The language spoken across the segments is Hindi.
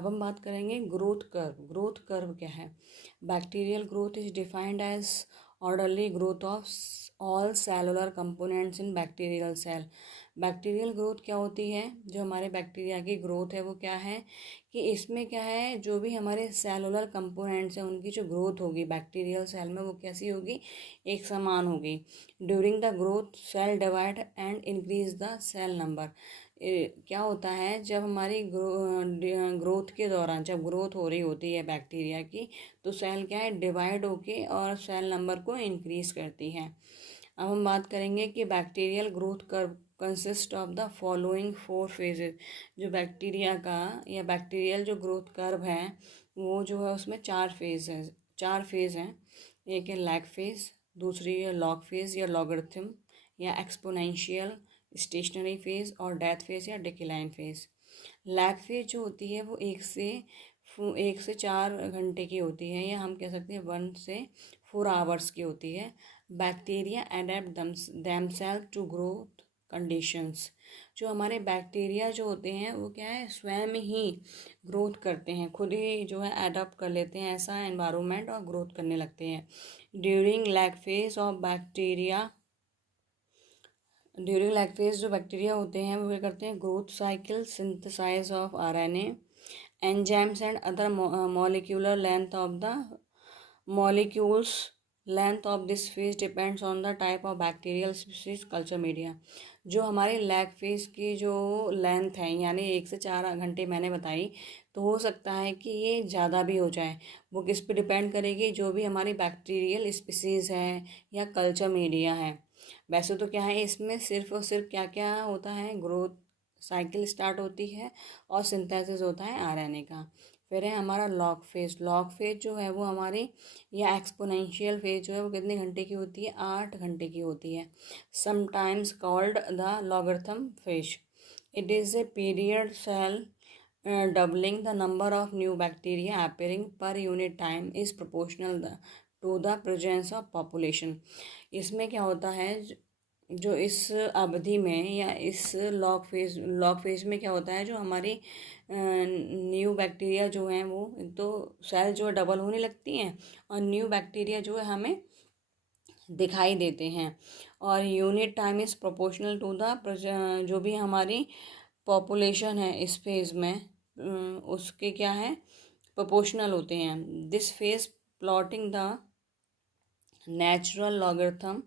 अब हम बात करेंगे ग्रोथ कर्व। ग्रोथ कर्व क्या है? Bacterial growth is defined as orderly growth of all cellular components in bacterial cell. Bacterial growth क्या होती है? जो हमारे बैक्टीरिया की ग्रोथ है वो क्या है कि इसमें क्या है, जो भी हमारे सेलुलर कंपोनेंट्स हैं उनकी जो ग्रोथ होगी बैक्टीरियल सेल में वो कैसी होगी? एक समान होगी। During the growth cell divide and increase the cell number. क्या होता है, जब हमारी ग्रोथ के दौरान, जब ग्रोथ हो रही होती है बैक्टीरिया की, तो सेल क्या है, डिवाइड होके और सेल नंबर को इंक्रीज करती है। अब हम बात करेंगे कि bacterial growth curve consist of the following 4 phases. जो बैक्टीरिया का या बैक्टीरियल जो ग्रोथ कर्व है वो जो है उसमें 4 फेज हैं। एक है लैग फेज, दूसरी है लॉग फेज या लॉगरिथम या एक्सपोनेंशियल, स्टेशनरी फेज और डेथ फेज या डिक्लाइन फेज। लैग फेज जो होती है वो 1 से 4 घंटे की होती है, या हम कह सकते हैं 1 से 4 आवर्स की होती है। Bacteria adapt themselves to growth conditions. जो हमारे बैक्टीरिया जो होते हैं वो क्या है, स्वयं ही ग्रोथ करते हैं, खुद ही जो है एडप्ट कर लेते हैं ऐसा एनवायरनमेंट और ग्रोथ करने लगते हैं। ड्यूरिंग लैग फेज जो बैक्टीरिया होते हैं वो क्या करते हैं, growth cycle, synthesize of RNA, enzymes and other molecular molecules length of this phase depends on the type of bacterial species culture media। जो हमारे लैग फेज की जो लेंथ है यानी 1 से 4 घंटे मैंने बताई, तो हो सकता है कि ये ज़्यादा भी हो जाए। वो किस पे डिपेंड करेगी? जो भी हमारी बैक्टीरियल स्पीसीज़ है या कल्चर मीडिया है। वैसे तो क्या है, इसमें सिर्फ और सिर्फ क्या क्या होता है, ग्रोथ साइकिल स्टार्ट होती है और सिंथेसिस होता है आरएनए का। फिर है हमारा लॉग फेज। लॉग फेज जो है वो हमारी, या एक्सपोनेंशियल फेज जो है वो कितने घंटे की होती है? 8 घंटे की होती है। Sometimes called the logarithm phase. It is a period cell doubling the number of new bacteria appearing per unit time is proportional to the presence of population। इसमें क्या होता है, जो इस अवधि में या इस लॉग फेज में क्या होता है, जो हमारी न्यू बैक्टीरिया जो हैं वो, एक तो सेल जो है डबल होने लगती हैं और न्यू बैक्टीरिया जो है हमें दिखाई देते हैं। और unit time is proportional to the, जो भी हमारी पॉपुलेशन है इस फेज़ में उसके क्या है, प्रोपोर्शनल होते हैं। This phase plotting the natural logarithm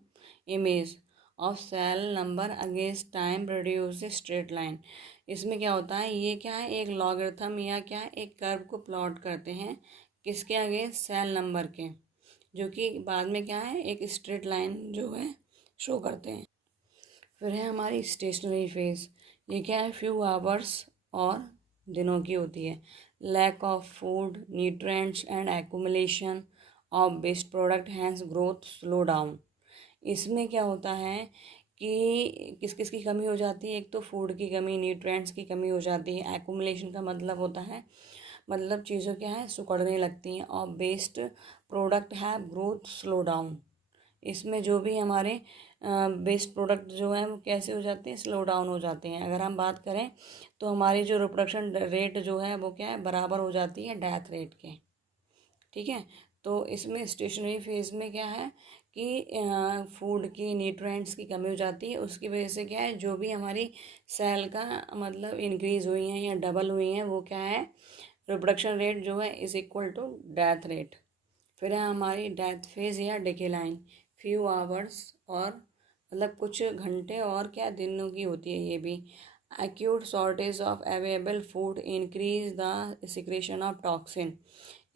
image of cell number against time produce straight line. इसमें क्या होता है, ये क्या है, एक लॉगरिथम या क्या एक कर्व को प्लॉट करते हैं किसके अगेंस्ट? सेल नंबर के, जो कि बाद में क्या है, एक स्ट्रेट लाइन जो है शो करते हैं। फिर है हमारी स्टेशनरी फेज। ये क्या है, फ्यू आवर्स और दिनों की होती है। Lack of food, nutrients and accumulation of waste product hence growth slow down. इसमें क्या होता है कि किस किस की कमी हो जाती है? एक तो फूड की कमी, न्यूट्रिएंट्स की कमी हो जाती है। एक्यूमुलेशन का मतलब होता है, मतलब चीज़ों क्या है, सिकुड़ने लगती हैं। और वेस्ट प्रोडक्ट है ग्रोथ स्लो डाउन। इसमें जो भी हमारे वेस्ट प्रोडक्ट जो हैं वो कैसे हो जाते हैं, स्लो डाउन हो जाते हैं। अगर हम बात करें तो हमारी जो रिप्रोडक्शन रेट जो है वो क्या है, बराबर हो जाती है डेथ रेट के। ठीक है, तो इसमें स्टेशनरी फेज में क्या है कि फूड की, न्यूट्रिएंट्स की कमी हो जाती है। उसकी वजह से क्या है, जो भी हमारी सेल का मतलब इंक्रीज हुई हैं या डबल हुई हैं वो क्या है, रिप्रोडक्शन रेट जो है is equal to death rate. फिर है हमारी डेथ फेज या डिक्लाइन, फ्यू आवर्स और मतलब कुछ घंटे और क्या दिनों की होती है ये भी। Acute shortage of available food increase the secretion of toxin.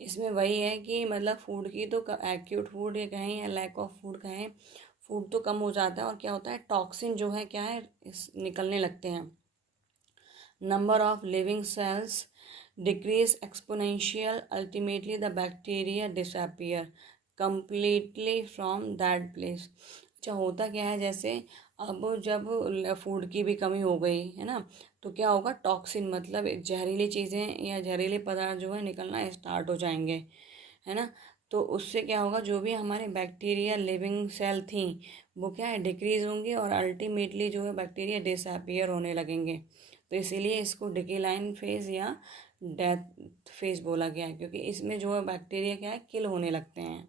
इसमें वही है कि मतलब फूड की तो एक्यूट फूड या कहें या लैक ऑफ फूड कहें, फूड तो कम हो जाता है और क्या होता है, टॉक्सिन जो है क्या है, निकलने लगते हैं। Number of living cells decrease exponential, ultimately the bacteria disappear completely from that place। अच्छा, होता क्या है, जैसे अब जब फूड की भी कमी हो गई है ना, तो क्या होगा, टॉक्सिन मतलब जहरीली चीज़ें या जहरीले पदार्थ जो है निकलना स्टार्ट हो जाएंगे, है ना। तो उससे क्या होगा, जो भी हमारे बैक्टीरिया लिविंग सेल थी वो क्या है, डिक्रीज होंगे और अल्टीमेटली जो है बैक्टीरिया डिसअपीयर होने लगेंगे। तो इसीलिए इसको डिकेलाइन फेज या डेथ फेज बोला गया है, क्योंकि इसमें जो है बैक्टीरिया क्या है, किल होने लगते हैं।